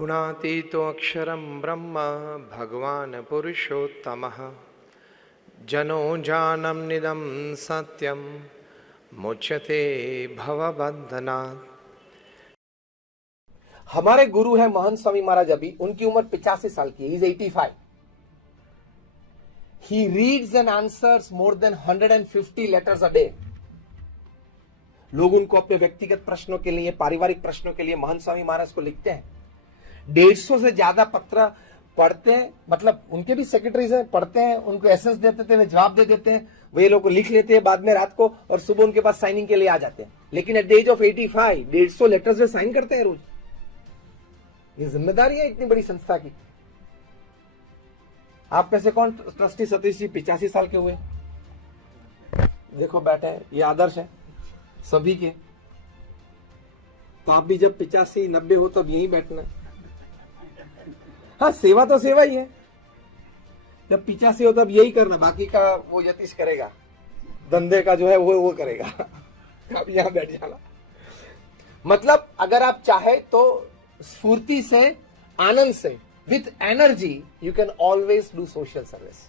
गुणातीतो अक्षरं ब्रह्म भगवान् पुरुषोत्तमः जनो जानम निदं सत्यम मुच्यते भवबंधनात्। हमारे गुरु है महंत स्वामी महाराज। अभी उनकी उम्र 85 साल की है। He is 85. He reads and answers more than 150 letters a day. लोग उनको अपने व्यक्तिगत प्रश्नों के लिए, पारिवारिक प्रश्नों के लिए महंत स्वामी महाराज को लिखते हैं। 150 से ज्यादा पत्र पढ़ते हैं, मतलब उनके भी सेक्रेटरीज हैं, पढ़ते हैं, उनको एसेंस देते हैं, जवाब दे देते हैं, वे लोग लिख लेते हैं बाद में रात को और सुबह उनके पास साइनिंग के लिए आ जाते हैं। लेकिन at the age of 85 150 letters में साइन करते हैं रोज। ये जिम्मेदारी है इतनी बड़ी संस्था की। आप में से कौन ट्रस्टी सतीश जी 85 साल के हुए? देखो बैठे हैं, ये आदर्श है सभी के। तो आप भी जब 85 90 हो तब यहीं बैठना। हाँ, सेवा तो सेवा ही है। जब 85 हो तब यही करना, बाकी का वो यतीश करेगा, धंधे का जो है वो करेगा। आप यहां बैठ जाना। मतलब अगर आप चाहे तो स्फूर्ति से, आनंद से, with energy you can always do social service.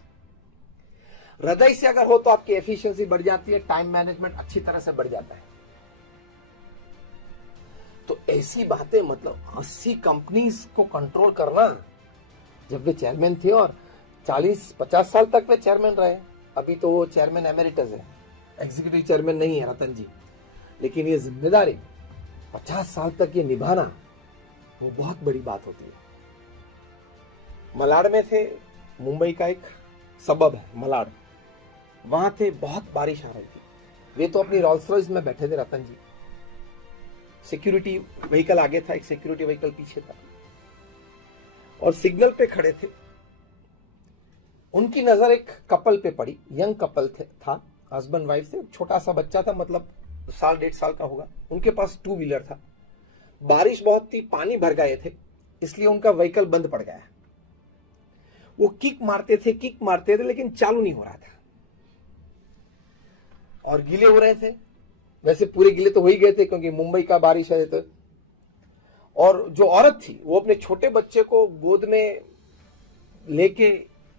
हृदय से अगर हो तो आपकी एफिशिएंसी बढ़ जाती है, टाइम मैनेजमेंट अच्छी तरह से बढ़ जाता है। तो ऐसी बातें, मतलब 80 कंपनीज को कंट्रोल करना। जब वे चेयरमैन थे और 40-50 साल तक वे चेयरमैन रहे। अभी तो वो चेयरमैन एमेरिटस है, एग्जीक्यूटिव चेयरमैन नहीं है रतन जी। लेकिन ये जिम्मेदारी 50 साल तक ये निभाना, वो बहुत बड़ी बात होती है। मलाड में थे, मुंबई का एक सबब है मलाड, वहां थे, बहुत बारिश आ रही थी। वे तो अपनी रोल्स रॉयस में बैठे थे रतन जी। सिक्योरिटी व्हीकल आगे था, एक सिक्योरिटी व्हीकल पीछे था, और सिग्नल पे खड़े थे। उनकी नजर एक कपल पे पड़ी, यंग कपल था, हस्बैंड वाइफ थे, छोटा सा बच्चा था, मतलब 1.5 साल का होगा। उनके पास 2 व्हीलर था। बारिश बहुत थी, पानी भर गए थे, इसलिए उनका व्हीकल बंद पड़ गया। वो किक मारते थे, लेकिन चालू नहीं हो रहा था और गीले हो रहे थे। वैसे पूरे गीले तो हो ही गए थे क्योंकि मुंबई का बारिश है। तो और जो औरत थी वो अपने छोटे बच्चे को गोद में लेके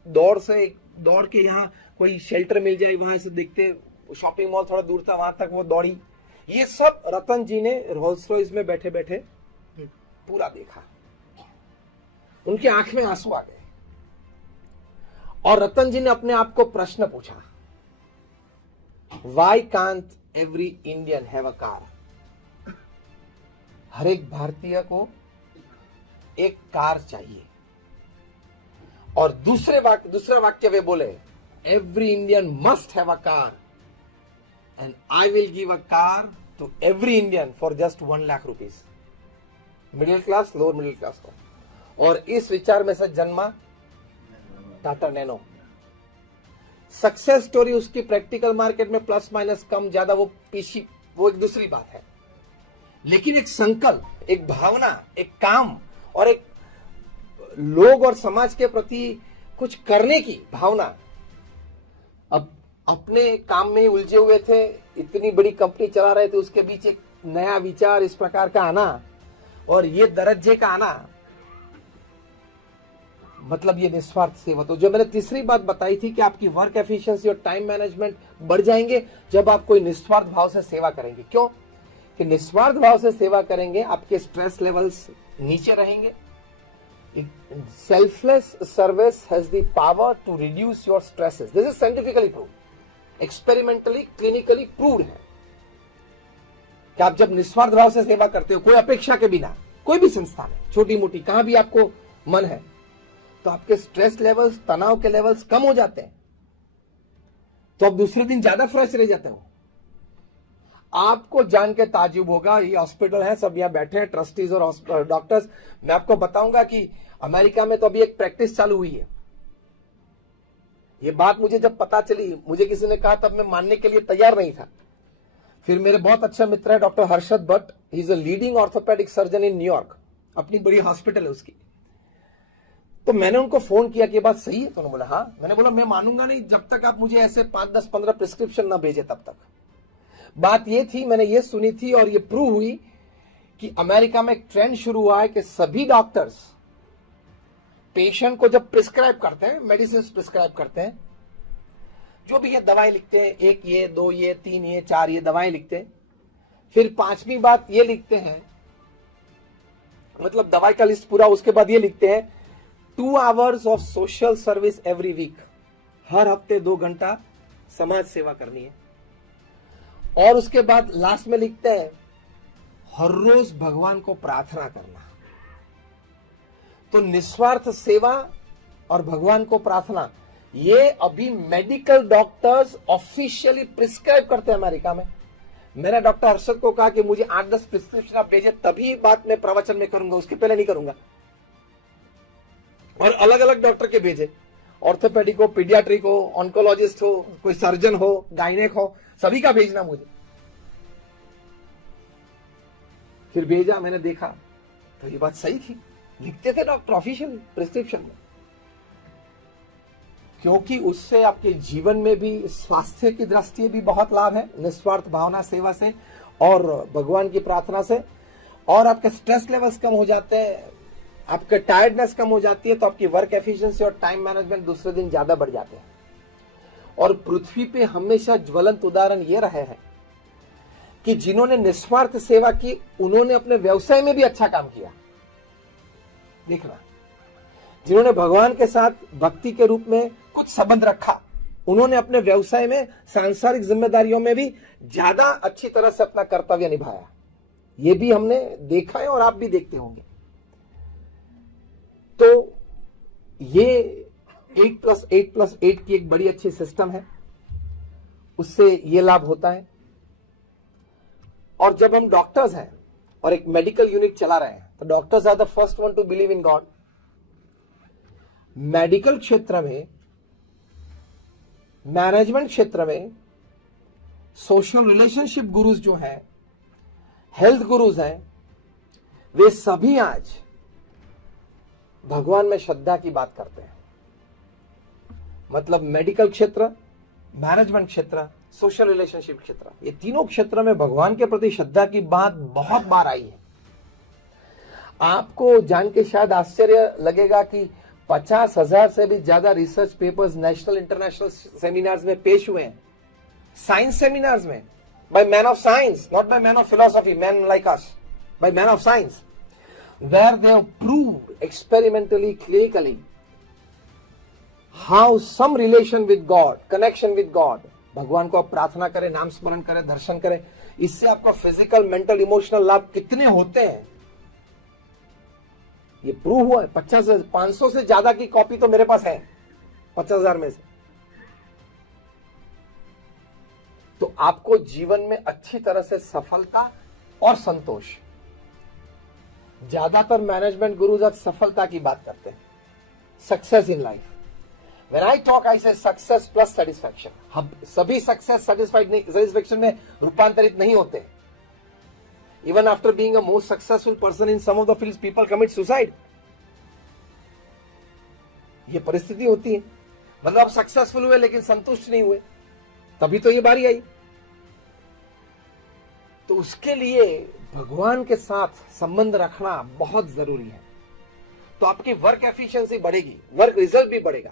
दौड़ के यहाँ कोई शेल्टर मिल जाए वहां से देखते, शॉपिंग मॉल थोड़ा दूर था, वहां तक वो दौड़ी। ये सब रतन जी ने रोल्स रॉयस में बैठे बैठे पूरा देखा। उनकी आंख में आंसू आ गए और रतन जी ने अपने आप को प्रश्न पूछा, why can't every Indian have a car? हर एक भारतीय को एक कार चाहिए। और दूसरा वाक्य वे बोले, every Indian must have a car and I will give a car to every Indian for just 1 lakh rupees. Middle class, lower middle class को। और इस विचार में से जन्मा टाटा नैनो। सक्सेस स्टोरी उसकी प्रैक्टिकल मार्केट में प्लस माइनस कम ज्यादा वो एक दूसरी बात है। लेकिन एक संकल्प, एक भावना, एक काम और एक लोग और समाज के प्रति कुछ करने की भावना। अब अपने काम में ही उलझे हुए थे, इतनी बड़ी कंपनी चला रहे थे, उसके बीच एक नया विचार इस प्रकार का आना और ये दर्जे का आना, मतलब ये निस्वार्थ सेवा। तो जो मैंने तीसरी बात बताई थी कि आपकी वर्क एफिशिएंसी और टाइम मैनेजमेंट बढ़ जाएंगे जब आप कोई निस्वार्थ भाव से सेवा करेंगे। क्यों? कि निस्वार्थ भाव से सेवा करेंगे, आपके स्ट्रेस लेवल्स नीचे रहेंगे। Selfless service has the power to reduce your stresses. This is scientifically proved, experimentally, clinically proved है कि आप जब निस्वार्थ भाव से सेवा करते हो, कोई अपेक्षा के बिना, कोई भी संस्था में, छोटी मोटी, कहां भी आपको मन है, तो आपके स्ट्रेस लेवल्स, तनाव के लेवल्स कम हो जाते हैं। तो आप दूसरे दिन ज्यादा फ्रेश रह जाते हो। आपको जान के ताज्जुब होगा, ये हॉस्पिटल है, सब यहां बैठे हैं, ट्रस्टीज और डॉक्टर्स। मैं आपको बताऊंगा कि अमेरिका में तो अभी एक प्रैक्टिस चालू हुई है। ये बात मुझे जब पता चली, मुझे किसी ने कहा, तब मैं मानने के लिए तैयार नहीं था। फिर मेरे बहुत अच्छा मित्र है doctor Harshad Bhatt, he is a leading orthopaedic surgeon in New York, अपनी बड़ी हॉस्पिटल है उसकी। तो मैंने उनको फोन किया कि ये बात सही है? तो उन्होंने बोला हाँ। मैंने बोला मैं मानूंगा नहीं जब तक आप मुझे ऐसे 5, 10, 15 प्रिस्क्रिप्शन ना भेजे तब तक। बात ये थी, मैंने ये सुनी थी और ये प्रूव हुई कि अमेरिका में एक ट्रेंड शुरू हुआ है कि सभी डॉक्टर्स पेशेंट को जब प्रिस्क्राइब करते हैं, मेडिसिन प्रिस्क्राइब करते हैं, जो भी ये दवाई लिखते हैं, 1 ये 2 ये 3 ये 4 ये दवाएं लिखते हैं, फिर 5वीं बात ये लिखते हैं, मतलब दवाई का लिस्ट पूरा, उसके बाद ये लिखते हैं 2 hours of social service every week, हर हफ्ते 2 घंटा समाज सेवा करनी है। और उसके बाद लास्ट में लिखते हैं हर रोज भगवान को प्रार्थना करना। तो निस्वार्थ सेवा और भगवान को प्रार्थना, ये अभी मेडिकल डॉक्टर्स ऑफिशियली प्रिस्क्राइब करते हैं अमेरिका में। मैंने डॉक्टर हर्षद को कहा कि मुझे 8-10 प्रिस्क्रिप्शन आप भेजे, तभी बात मैं प्रवचन में करूंगा, उसके पहले नहीं करूंगा। और अलग अलग डॉक्टर के भेजे, ऑर्थोपेडिक हो, पीडियाट्रिक हो, ऑन्कोलॉजिस्ट हो, कोई सर्जन हो, गायनेक हो, सभी का भेजना मुझे। फिर भेजा, मैंने देखा तो ये बात सही थी, लिखते थे डॉक्टर ऑफिशियल प्रिस्क्रिप्शन में, क्योंकि उससे आपके जीवन में भी स्वास्थ्य की दृष्टि भी बहुत लाभ है, निस्वार्थ भावना सेवा से और भगवान की प्रार्थना से। और आपके स्ट्रेस लेवल्स कम हो जाते हैं, आपके टायर्डनेस कम हो जाती है, तो आपकी वर्क एफिशिएंसी और टाइम मैनेजमेंट दूसरे दिन ज्यादा बढ़ जाते हैं। और पृथ्वी पे हमेशा ज्वलंत उदाहरण ये रहे हैं कि जिन्होंने निस्वार्थ सेवा की, उन्होंने अपने व्यवसाय में भी अच्छा काम किया। देखना, जिन्होंने भगवान के साथ भक्ति के रूप में कुछ संबंध रखा, उन्होंने अपने व्यवसाय में सांसारिक जिम्मेदारियों में भी ज्यादा अच्छी तरह से अपना कर्तव्य निभाया। ये भी हमने देखा है और आप भी देखते होंगे। तो ये 8+8+8 की एक बड़ी अच्छी सिस्टम है, उससे ये लाभ होता है। और जब हम डॉक्टर्स हैं और एक मेडिकल यूनिट चला रहे हैं, तो doctors are the first one to believe in God. Medical क्षेत्र में, मैनेजमेंट क्षेत्र में, सोशल रिलेशनशिप गुरुज जो हैं, हेल्थ गुरुज हैं, वे सभी आज भगवान में श्रद्धा की बात करते हैं। मतलब मेडिकल क्षेत्र, मैनेजमेंट क्षेत्र, सोशल रिलेशनशिप क्षेत्र, ये तीनों क्षेत्र में भगवान के प्रति श्रद्धा की बात बहुत बार आई है। आपको जान के शायद आश्चर्य लगेगा कि 50,000 से भी ज्यादा research papers national international seminars में पेश हुए हैं, साइंस सेमिनार्स में, by man of science, not by man of philosophy, man like us, by man of science, where they have proved experimentally, clinically, how some relation with God, connection with God, भगवान को आप प्रार्थना करें, नाम स्मरण करें, दर्शन करें, इससे आपका फिजिकल, मेंटल, इमोशनल लाभ कितने होते हैं, ये प्रूव हुआ है। 500 से ज्यादा की कॉपी तो मेरे पास है 50,000 में से। तो आपको जीवन में अच्छी तरह से सफलता और संतोष, ज्यादातर मैनेजमेंट गुरुज आज सफलता की बात करते हैं, success in life. When I talk I से सक्सेस प्लस सेटिस्फैक्शन। हम सभी सक्सेस सेटिस्फैक्शन में रूपांतरित नहीं होते। Even after being a most successful person in some of the fields, people commit suicide. ये परिस्थिति होती है, मतलब आप सक्सेसफुल हुए लेकिन संतुष्ट नहीं हुए, तभी तो ये बारी आई। तो उसके लिए भगवान के साथ संबंध रखना बहुत जरूरी है। तो आपकी वर्क एफिशिएंसी बढ़ेगी, वर्क रिजल्ट भी बढ़ेगा।